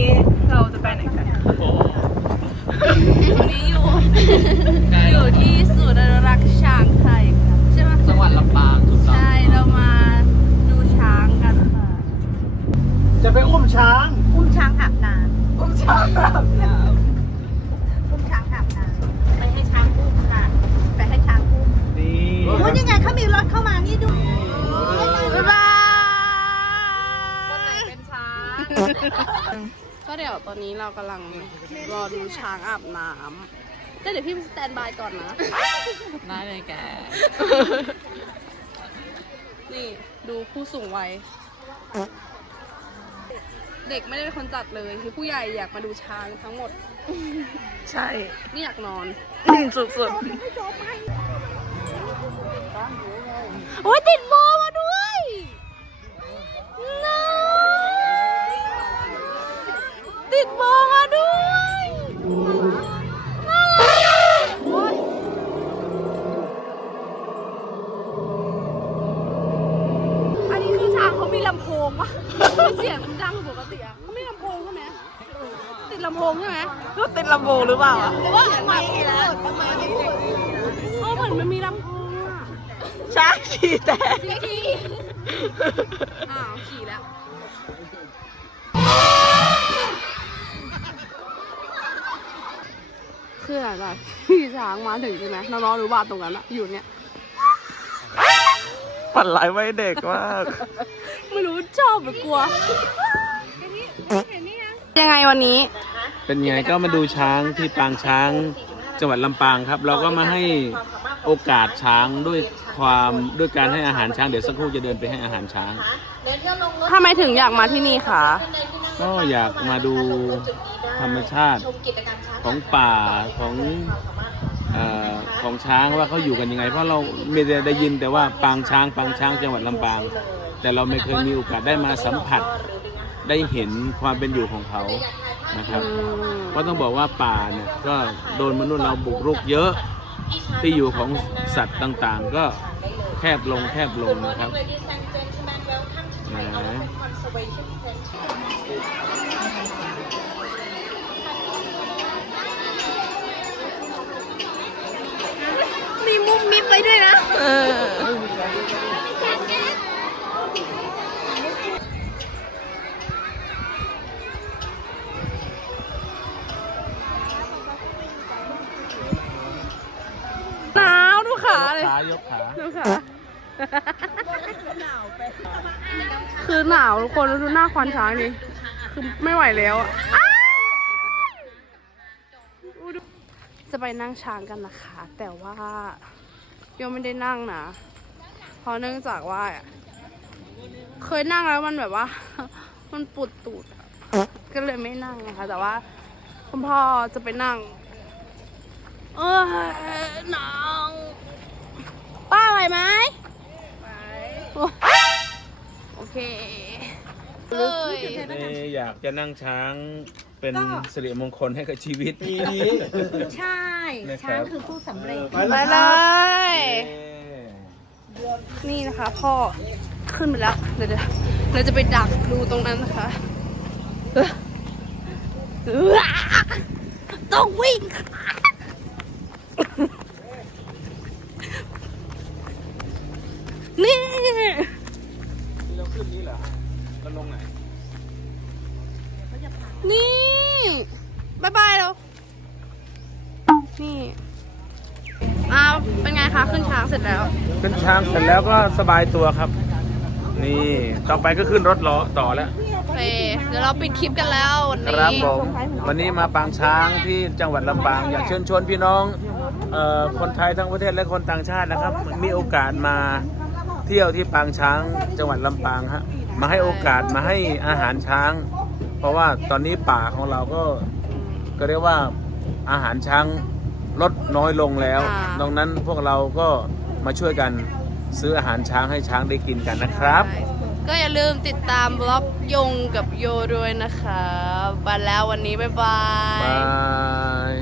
นี้เราจะไปไหนกัน โอ้วันนี้อยู่ไกลอยู่ที่ศูนย์อนุรักษ์ช้างไทยค่ะใช่ไหมจังหวัดลำปางถูกต้องใช่เรามาดูช้างกันค่ะ จะไปอุ้มช้าง อุ้มช้างอาบน้ำอุ้มช้างอาบน้ำอุ้มช้างอาบน้ำไปให้ช้างอุ้มค่ะไปให้ช้างอุ้มนี่โอ้ยยังไงเขามีรถเข้ามานี่ด้วยบ๊ายบายคนไหนเป็นช้าง ก็เดี๋ยวตอนนี้เรากำลังรอดูช้างอาบน้ำแต่เดี๋ยวพี่ไปสแตนบายก่อนนะ ได้เลยแก นี่ดูผู้สูงวัย เด็กไม่ได้เป็นคนจัดเลยคือผู้ใหญ่อยากมาดูช้างทั้งหมด ใช่ นี่อยากนอน สุดโอ้ยติดโบมาด้วยน่าติดโบมาด้วยน่ารักโอ๊ยอันนี้คือช้างเขา มีลำโพงวะเสียงมันดังปกติอะเขาไม่ลำโพงใช่ไหมติดลำโพงใช่ไหมติดลำโพงหรือเปล่าหรือว่าทำไมแล้วทำไมไม่พูดเออเหมือนมันมีลำโพงอะช้างขี่แต่ จริงๆอ้าวขี่แล้ว คืออะไรแบบพี่ช้างมาถึงใช่ไหมน้องๆรู้ว่าตรงนั้นอะอยู่เนี่ย ฝันหลายไว้เด็กมาก ไม่รู้ชอบหรือกลัว ยังไงวันนี้ เป็นไงก็มาดูช้างที่ปางช้าง จังหวัดลำปางครับ เราก็มาให้โอกาสช้างด้วยความด้วยการให้อาหารช้างเดี๋ยวสักครู่จะเดินไปให้อาหารช้างทำไมถึงอยากมาที่นี่คะก็อยากมาดูธรรมชาติของป่าของเออของช้างว่าเขาอยู่กันยังไง เพราะเราไม่ได้ได้ยินแต่ว่าปางช้างปางช้างจังหวัดลำปาง แต่เราไม่เคยมีโอกาสได้มาสัมผัสได้เห็นความเป็นอยู่ของเขานะครับอืมเพราะต้องบอกว่าป่าเนี่ยก็โดนมนุษย์เราบุกรุกเยอะที่อยู่ของสัตว์ต่างๆ ก็แคบลงแคบลงนะครับแห ยขายกขาดูขาคือหนาวทุกคนแล้วดูหน้าควานช้างนี่คือไม่ไหวแล้วอะอ้ายอู้ดูจะไปนั่งช้างกันนะคะ แต่ว่ายังไม่ได้นั่งนะเพราะเนื่องจากว่า เคยนั่งแล้วมันแบบว่า มันปวดตูดอะก็เลยไม่นั่งนะคะ แต่ว่า คุณพ่อจะไปนั่ง เออหนาว ป้าไหวไหมไหวโอเคเลยนี่อยากจะนั่งช้างเป็นสิริมงคลให้กับชีวิต ใช่นะครับช้างคือผู้สำเร็จไปเลย นี่นะคะพ่อขึ้นไปแล้ว เดี๋ยวเดี๋ยวเราจะไปดักดูตรงนั้นนะคะเออเออต้องวิ่งค่ะ นี่เราขึ้นนี้เหรอเราลงไหนนี่บายบายแล้วนี่อ้าวเป็นไงคะขึ้นช้างเสร็จแล้ว ขึ้นช้างเสร็จแล้วก็สบายตัวครับ นี่ ต่อไปก็ขึ้นรถล้อต่อแล้วโอเคเดี๋ยวเราปิดคลิปกันแล้ววันนี้ครับผมวันนี้มาปางช้างที่จังหวัดลำปาง อยากเชิญชวนพี่น้องออคนไทยทั้งประเทศและคนต่างชาตินะครับ มีโอกาสมา เที่ยวที่ปางช้างจังหวัดลำปางฮะมาให้โอกาสมาให้อาหารช้าง เพราะว่าตอนนี้ป่าของเราก็ก็เรียกว่าอาหารช้างลดน้อยลงแล้วอ่าดังนั้นพวกเราก็มาช่วยกันซื้ออาหารช้างให้ช้างได้กินกันนะครับ ก็อย่าลืมติดตามบล็อกยงกับโยด้วยนะคะไปแล้ววันนี้ บ๊ายบาย บาย